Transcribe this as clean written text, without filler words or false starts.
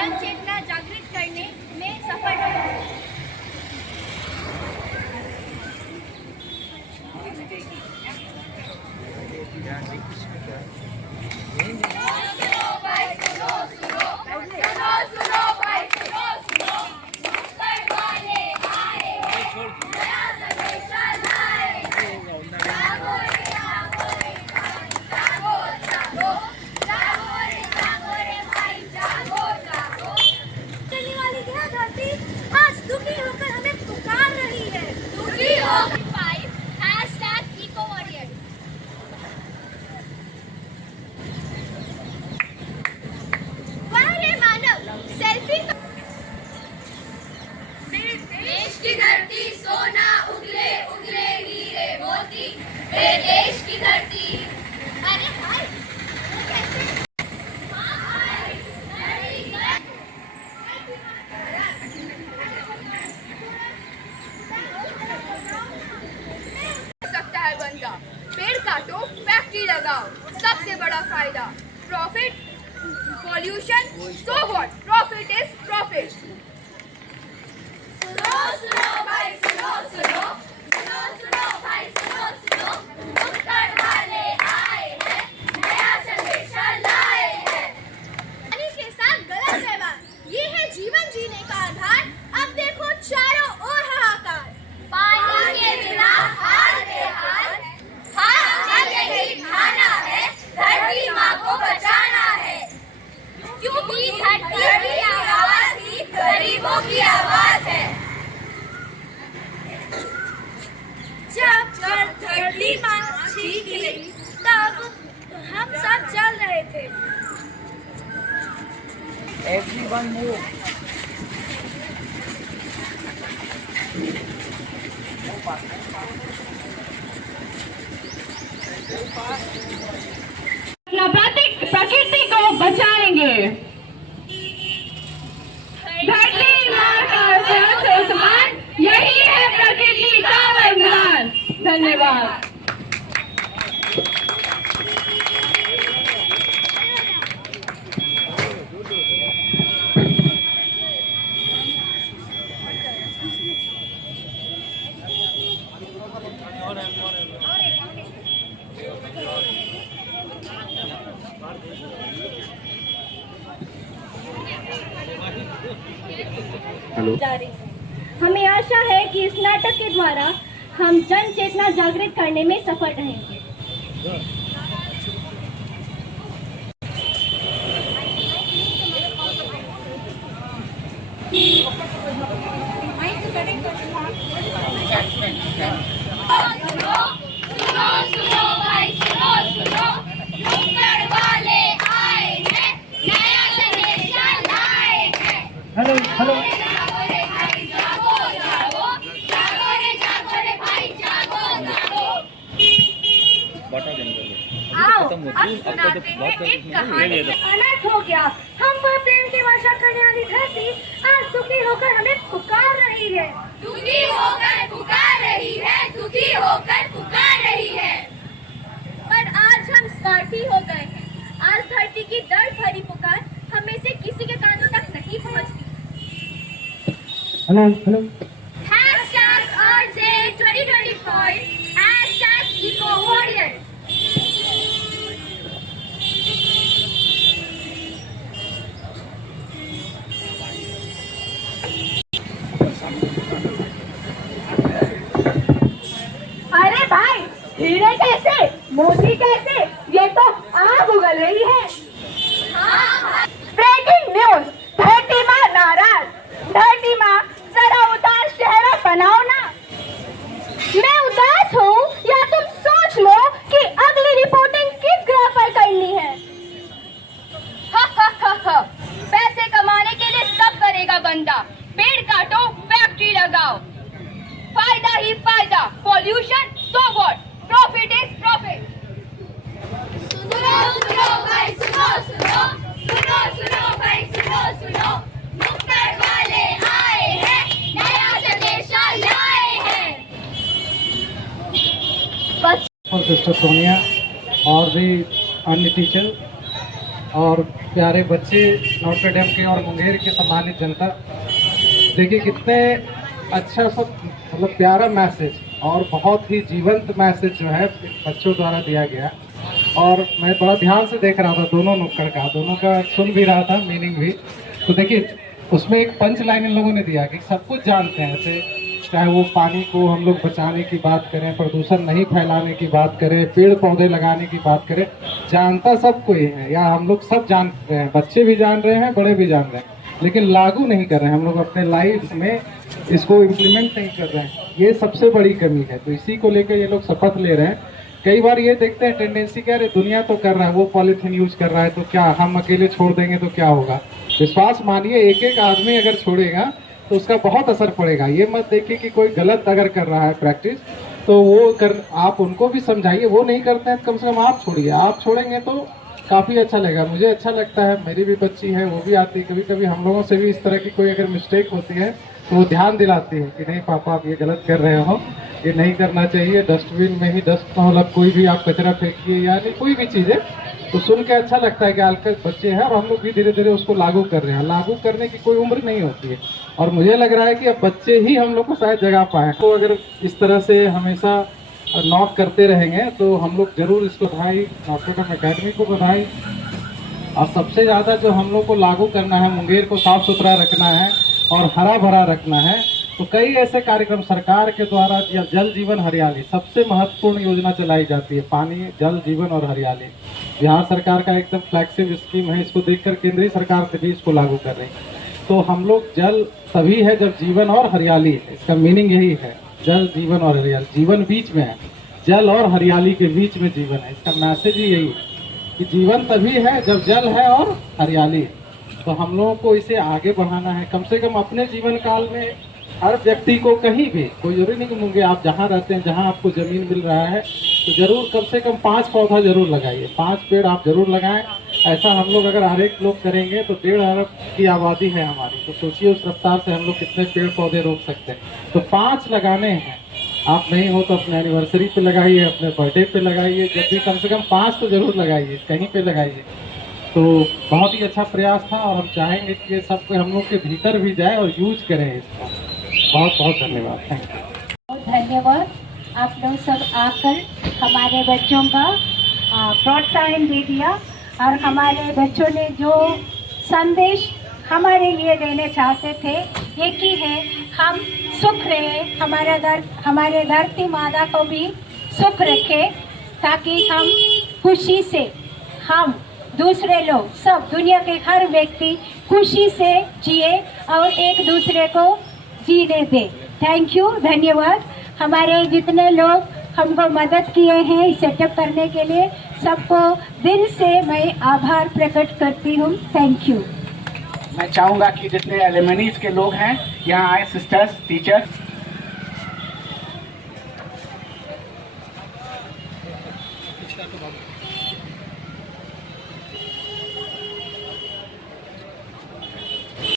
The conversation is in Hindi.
जन चेतना जागृत करने में सफल रहे। आज दुखी होकर हमें पुकार रही है। दुखी होकर #EcoWarrior। वाह मानव सेल्फी। मेरे देश की धरती सोना उगले उगले हीरे मोती। मेरे देश की धरती। अरे हाय सकता है बंदा। पेड़ काटो फैक्ट्री लगाओ सबसे बड़ा फायदा। Profit pollution so what, profit is profit. सुनो सुनो भाई सुनो सुनो सुनो सुनो भाई सुनो सुनो। नुक्कड़ वाले आए हैं नया संदेशा लाए हैं। पानी के साथ गलत व्यवहार ये है जीवन जीने का आधार। अब देखो चारों ओर हाहाकार। पानी के बिना हाल बेहाल। हाँ यही खाना है धरती माँ को बचाना है। क्योंकि धरती की आवाज ही गरीबों की आवाज है। जब धरती माँ छीन गई तब हम सब चल रहे थे। Everyone move. प्रकृति को बचाएंगे। धरती माँ का सम्मान यही है प्रकृति का वरदान। धन्यवाद। हमें आशा है कि इस नाटक के द्वारा हम जन चेतना जागृत करने में सफल रहेंगे। हेलो हेलो अनर्थ हो गया। हम वह प्रेम की वर्षा करने वाली धरती आज दुखी होकर हमें पुकार रही है। दुखी होकर पुकार रही है। दुखी होकर पुकार रही है। पर आज हम स्वार्थी हो गए हैं। आज धरती की दर्द भरी पुकार हमें से किसी के कानों तक नहीं पहुंचती। Hello hello #RJ2025 #EcoWarrior। अरे भाई हीरे कैसे मोती कैसे ये तो आग उगल रही है। ब्रेकिंग न्यूज धरती माँ नाराज। धरती माँ जरा उदास चेहरा बनाओ ना। मैं उदास हूँ या तुम सोच लो कि अगली रिपोर्टिंग किस ग्रह पर करनी है। पैसे कमाने के लिए सब करेगा बंदा। पेड़ काटो फैक्ट्री लगाओ फायदा ही फायदा। Pollution so what, profit is profit. सुनो सुनो भाई सुनो सुनो सुनो सुनो भाई सुनो सुनो। नुक्कड़ वाले आए हैं नया संदेशा लाए हैं। और सिस्टर सोनिया और भी अन्य टीचर और प्यारे बच्चे, नॉटर डेम के और मुंगेर के सम्मानित जनता, देखिए कितने अच्छा सब मतलब प्यारा मैसेज और बहुत ही जीवंत मैसेज जो है बच्चों द्वारा दिया गया। और मैं बड़ा ध्यान से देख रहा था दोनों नुक्कड़ का, दोनों का सुन भी रहा था, मीनिंग भी। तो देखिए उसमें एक पंच लाइन इन लोगों ने दिया कि सब कुछ जानते हैं, ऐसे चाहे वो पानी को हम लोग बचाने की बात करें, प्रदूषण नहीं फैलाने की बात करें, पेड़ पौधे लगाने की बात करें, जानता सब कोई है, या हम लोग सब जान रहे हैं, बच्चे भी जान रहे हैं, बड़े भी जान रहे हैं, लेकिन लागू नहीं कर रहे हैं हम लोग अपने लाइफ में, इसको इम्प्लीमेंट नहीं कर रहे हैं। ये सबसे बड़ी कमी है। तो इसी को लेकर ये लोग शपथ ले रहे हैं। कई बार ये देखते हैं टेंडेंसी क्या है, दुनिया तो कर रहा है, वो पॉलीथीन यूज कर रहा है, तो क्या हम अकेले छोड़ देंगे तो क्या होगा। विश्वास मानिए, एक एक आदमी अगर छोड़ेगा तो उसका बहुत असर पड़ेगा। ये मत देखिए कि कोई गलत अगर कर रहा है प्रैक्टिस तो वो कर, आप उनको भी समझाइए, वो नहीं करते हैं तो कम से कम आप छोड़िए। आप छोड़ेंगे तो काफ़ी अच्छा लगेगा। मुझे अच्छा लगता है, मेरी भी बच्ची है, वो भी आती है, कभी कभी हम लोगों से भी इस तरह की कोई अगर मिस्टेक होती है तो वो ध्यान दिलाती है कि नहीं पापा आप ये गलत कर रहे हो, ये नहीं करना चाहिए, डस्टबिन में ही डस्ट मतलब कोई भी आप कचरा फेंकिए या नहीं कोई भी चीज़ है। तो सुन के अच्छा लगता है कि आजकल बच्चे हैं और हम लोग भी धीरे धीरे उसको लागू कर रहे हैं। लागू करने की कोई उम्र नहीं होती है और मुझे लग रहा है कि अब बच्चे ही हम लोग को शायद जगा पाए। तो अगर इस तरह से हमेशा नॉट करते रहेंगे तो हम लोग जरूर इसको बधाई, नॉटर डेम अकेडमी को बधाई। और सबसे ज़्यादा जो हम लोग को लागू करना है, मुंगेर को साफ सुथरा रखना है और हरा भरा रखना है। तो कई ऐसे कार्यक्रम सरकार के द्वारा, जल जीवन हरियाली सबसे महत्वपूर्ण योजना चलाई जाती है, पानी जल जीवन और हरियाली। बिहार सरकार का एकदम फ्लैगशिप स्कीम है, इसको देखकर केंद्रीय सरकार भी इसको लागू कर रही है। तो हम लोग, जल तभी है जब जीवन और हरियाली है, इसका मीनिंग यही है, जल जीवन और हरियाली। जीवन बीच में है, जल और हरियाली के बीच में जीवन है, इसका मैसेज ही यही है कि जीवन तभी है जब जल है और हरियाली है। तो हम लोगों को इसे आगे बढ़ाना है। कम से कम अपने जीवन काल में हर व्यक्ति को कहीं भी, कोई जरूरी नहीं कि मुंगे आप जहाँ रहते हैं, जहाँ आपको ज़मीन मिल रहा है, तो ज़रूर कम से कम 5 पौधा जरूर लगाइए, 5 पेड़ आप जरूर लगाएं। ऐसा हम लोग अगर हर एक लोग करेंगे तो 1.5 अरब की आबादी है हमारी, तो सोचिए उस रफ्तार से हम लोग कितने पेड़ पौधे रोक सकते हैं। तो 5 लगाने हैं। आप नहीं हो तो अपने एनिवर्सरी पे लगाइए, अपने बर्थडे पे लगाइए, जब भी कम से कम 5 तो जरूर लगाइए, कहीं पे लगाइए। तो बहुत ही अच्छा प्रयास था और हम चाहेंगे कि ये सब हम लोग के भीतर भी जाए और यूज करें इसको। बहुत बहुत धन्यवाद, थैंक यू। बहुत धन्यवाद। आप लोग सब आकर हमारे बच्चों का प्रोत्साहन दे दिया और हमारे बच्चों ने जो संदेश हमारे लिए देने चाहते थे एक ही है, हम सुख रहे, हमारे धरती माता को भी सुख रखे, ताकि हम खुशी से, हम दूसरे लोग सब दुनिया के हर व्यक्ति खुशी से जिए और एक दूसरे को जीने दे। थैंक यू, धन्यवाद। हमारे जितने लोग हमको मदद किए हैं सेटअप करने के लिए, सबको दिल से मैं आभार प्रकट करती हूँ। Thank you. मैं चाहूँगा कि जितने एलिमनीज के लोग हैं यहाँ आए, सिस्टर्स, टीचर्स।